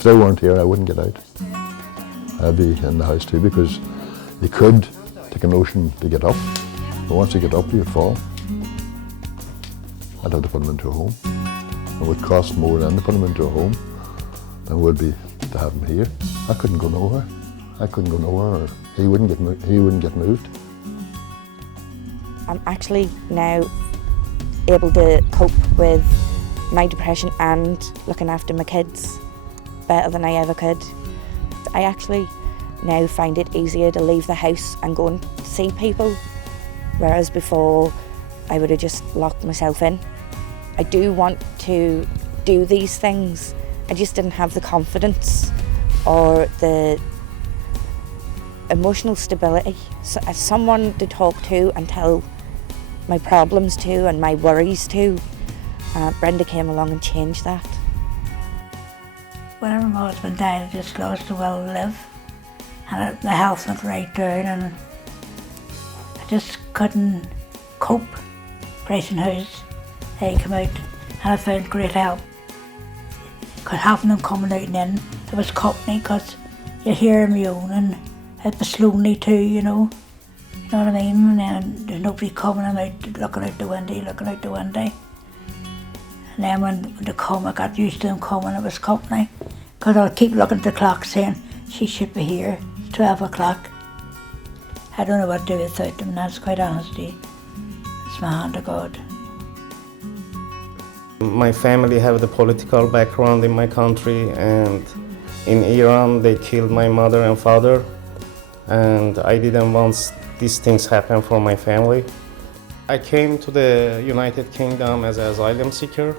If they weren't here, I wouldn't get out. I'd be in the house too, because you could take a notion to get up, but once you get up, you'd fall. I'd have to put them into a home. It would cost more than to put them into a home than it would be to have them here. I couldn't go nowhere. I couldn't go nowhere, or he wouldn't get moved. I'm actually now able to cope with my depression and looking after my kids better than I ever could. I actually now find it easier to leave the house and go and see people, whereas before I would have just locked myself in. I do want to do these things. I just didn't have the confidence or the emotional stability. So as someone to talk to and tell my problems to and my worries to, Brenda came along and changed that. Whenever my husband died, I just lost the will to live, and the health went right down, and I just couldn't cope. Bryson House, they come out, and I found great help. Because having them coming out and in, there was company, because you hear them own, and it was lonely too, you know. You know what I mean? And then there's nobody coming, I'm out looking out the window. And then when they come, I got used to them coming, it was company. Because I'll keep looking at the clock saying, she should be here, it's 12 o'clock. I don't know what to do without them, that's quite honestly. It's my hand to God. My family have the political background in my country, and in Iran they killed my mother and father, and I didn't want these things happen for my family. I came to the United Kingdom as an asylum seeker,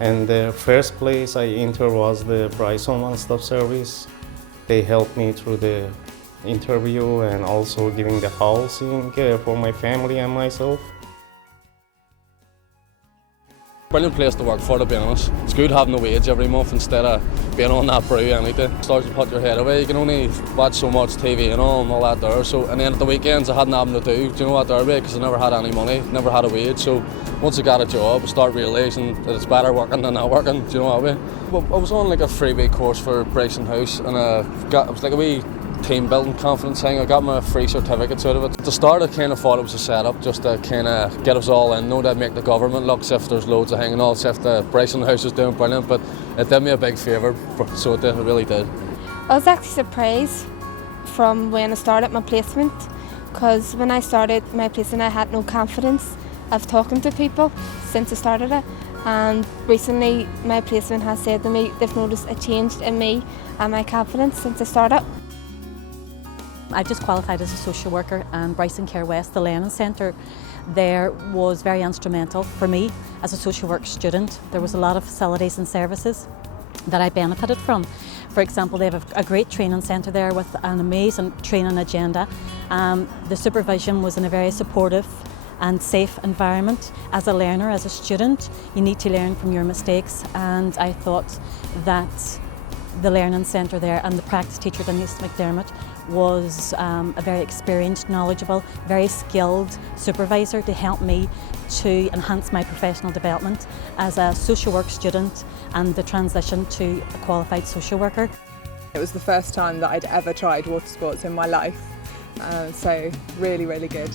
and the first place I entered was the Bryson One-Stop Service. They helped me through the interview and also giving the housing for my family and myself. Brilliant place to work for, to be honest. It's good having a wage every month instead of being on that brew any day. It starts to put your head away. You can only watch so much TV and all that there. So, and then at the weekends I had nothing to do. Do you know what there? Because I never had any money, never had a wage. So once I got a job, I start realising that it's better working than not working. Do you know what I mean? Well, I was on like a 3-week course for Bryson House, and it was like a wee team building confidence thing. I got my free certificates out of it. At the start I kind of thought it was a setup just to kind of get us all in, to make the government look as if there's loads of hanging on, as if the Bryson House is doing brilliant, but it did me a big favour, so it did, it really did. I was actually surprised from when I started my placement, because when I started my placement I had no confidence of talking to people since I started it, and recently my placement has said to me they've noticed a change in me and my confidence since I started. I just qualified as a social worker, and Bryson Care West, the Learning Centre, there was very instrumental for me as a social work student. There was a lot of facilities and services that I benefited from. For example, they have a great training centre there with an amazing training agenda. The supervision was in a very supportive and safe environment. As a learner, as a student, you need to learn from your mistakes, and I thought that the Learning Centre there and the practice teacher Denise McDermott was a very experienced, knowledgeable, very skilled supervisor to help me to enhance my professional development as a social work student and the transition to a qualified social worker. It was the first time that I'd ever tried water sports in my life, so really, really good.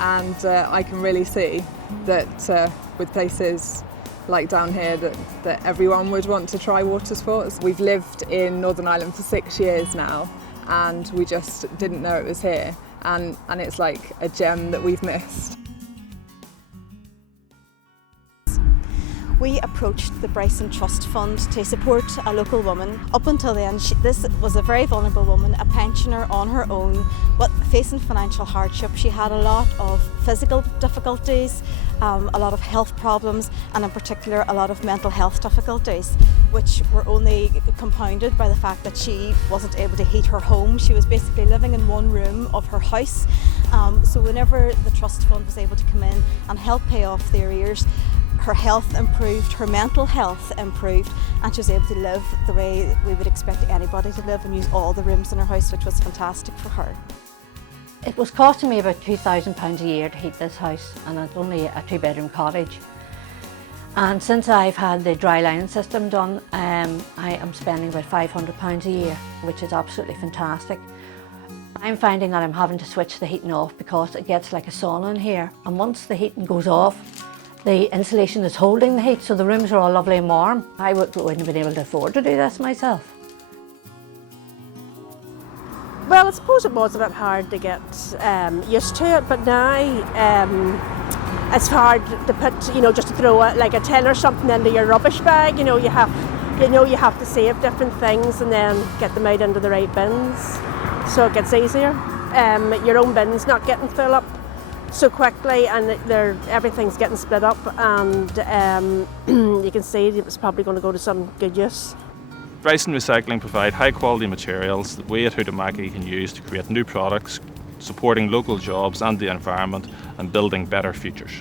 And I can really see that with places like down here that everyone would want to try water sports. We've lived in Northern Ireland for 6 years now, and we just didn't know it was here, and it's like a gem that we've missed. We approached the Bryson Trust Fund to support a local woman. Up until then, this was a very vulnerable woman, a pensioner on her own, but facing financial hardship. She had a lot of physical difficulties, a lot of health problems, and in particular a lot of mental health difficulties, which were only compounded by the fact that she wasn't able to heat her home. She was basically living in one room of her house. So whenever the Trust Fund was able to come in and help pay off the arrears, her health improved, her mental health improved, and she was able to live the way we would expect anybody to live and use all the rooms in her house, which was fantastic for her. It was costing me about £2,000 a year to heat this house, and it's only a 2-bedroom cottage. And since I've had the dry lining system done, I am spending about £500 a year, which is absolutely fantastic. I'm finding that I'm having to switch the heating off because it gets like a sauna in here. And once the heating goes off, the insulation is holding the heat, so the rooms are all lovely and warm. I wouldn't have been able to afford to do this myself. Well, I suppose it was a bit hard to get used to it, but now it's hard to put, just to throw like a tin or something into your rubbish bag. You have to save different things and then get them out into the right bins, so it gets easier. Your own bin's not getting full up so quickly, and everything's getting split up, and you can see it's probably going to go to some good use. Bryson Recycling provide high quality materials that we at Huhtamaki can use to create new products, supporting local jobs and the environment and building better futures.